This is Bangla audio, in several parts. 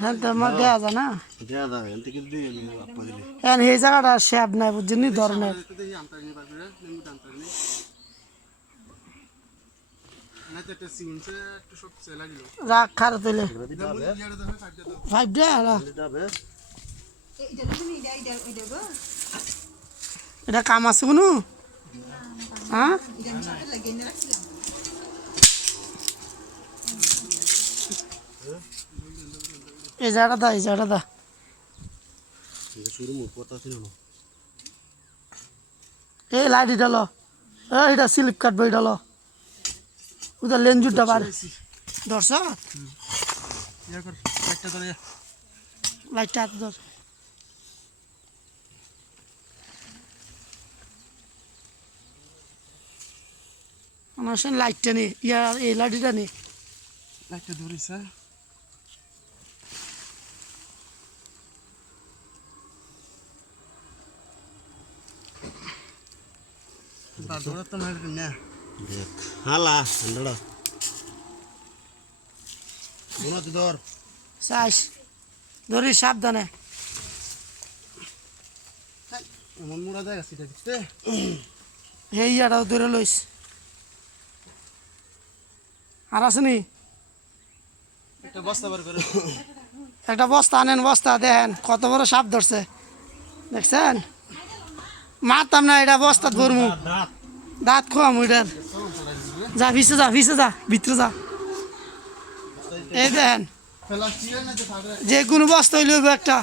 হ্যাঁ তো আমার দেওয়া যায় না হ্যাঁ এই জায়গাটা শেপ নাই বুঝছেন নি ধরনের রাখ খারাপ হইলে 5 ডে এটা কাম আছে কোনো হ্যাঁ এই জায়গাটা দা এই লাইট এটা লো এটা স্লিপ কাটবো এটা লো ওটা লেঞ্জুরটা বার ধরছ লাইটটা হাতে ধর আমার সঙ্গে লাইটটা নেই এই লাইটটা নেই লাইটটা ধরিস ধরি সাবধানে এই ইয়াটাও ধরে লইস আর আছে নি একটা বস্তা আনেন বস্তা দেখেন কত বড় সাপ ধরছে দেখছেন মারতাম না এটা বস্তা ধরমু দাঁত খোয়াম ওইটার যা ভিসে যা ভিতরে যা এই দেখেন যে কোনো বস্তা হইলে একটা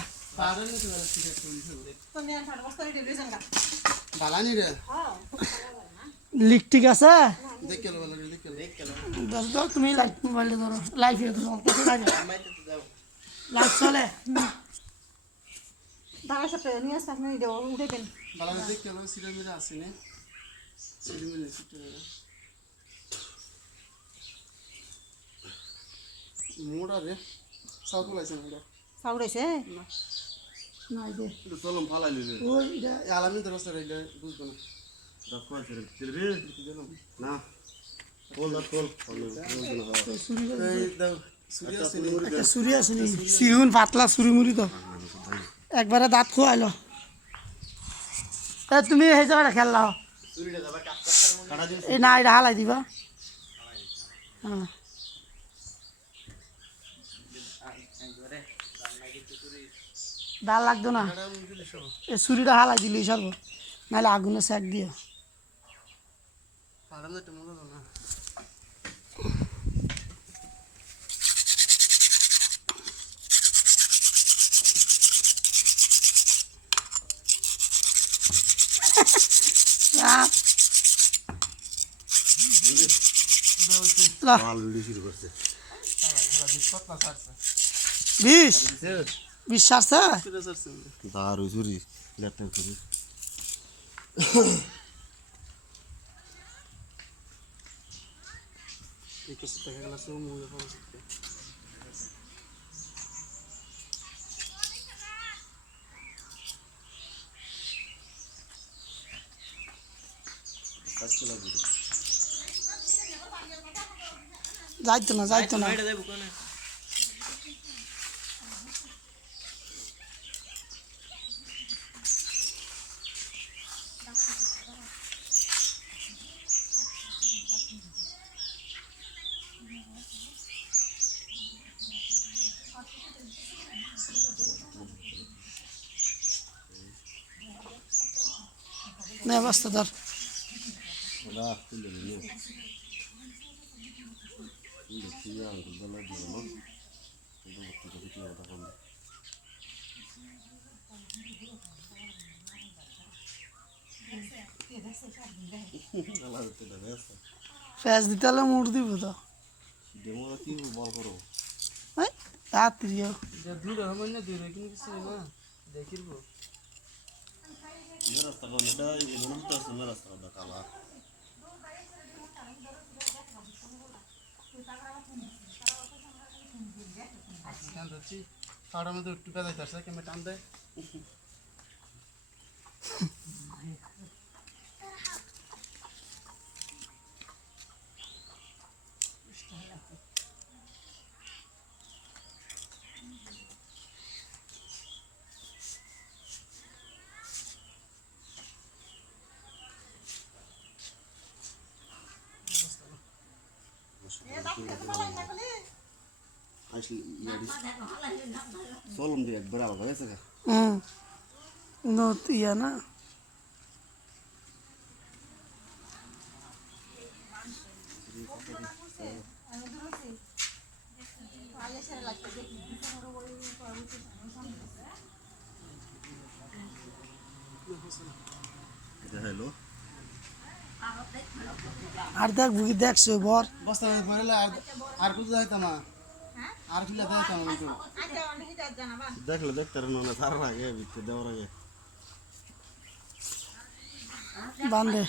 লিক ঠিক আছে তুমি লাইট মোবাইলে ধরো লাইট লাইট চলে মোড়া রে সাউথ লাইছে মোড়া সাউথ আইছে নাই দে এটা চলম ফালাই লইলে ওই এটা আলামিন দরস রে এটা বুঝবো না দফা আছে তেলবে না কোল সুরি আছে সিহুন পাতলা সুরি মুড়ি তো একবারে দাঁত খোয়াইলো তুমি এই জায়গাটা খেললাও এই না এটা হালাই দিবা হ্যাঁ ডাল লাগতো না এই ছুরিটা হালাই দিলি সর্ব নাহলে আগুনে সেক দিও বিশ সারছে দারু চুরি ল্যাপটপ চুরি যাইতো না নে বস্তা ধর ফ্যাস দিতে হলে মুড় দিব তো রাত্রিও দেখিব কাটার মধ্যে একটু কাদাইতে আসছে কেমন টান দেয় আসলে চলুন দিয়ে একবার আলাদা হয়েছে গা নত ইয়া না এটা হলো আর দেখ বুকি দেখছো বর বস্তা ভরে আর কিছু যাইতাম না আর কিছু যাইতাম না কিন্তু দেখলে দেখতে না তার আগে ভিতরে দেওয়ার আগে বান্ধে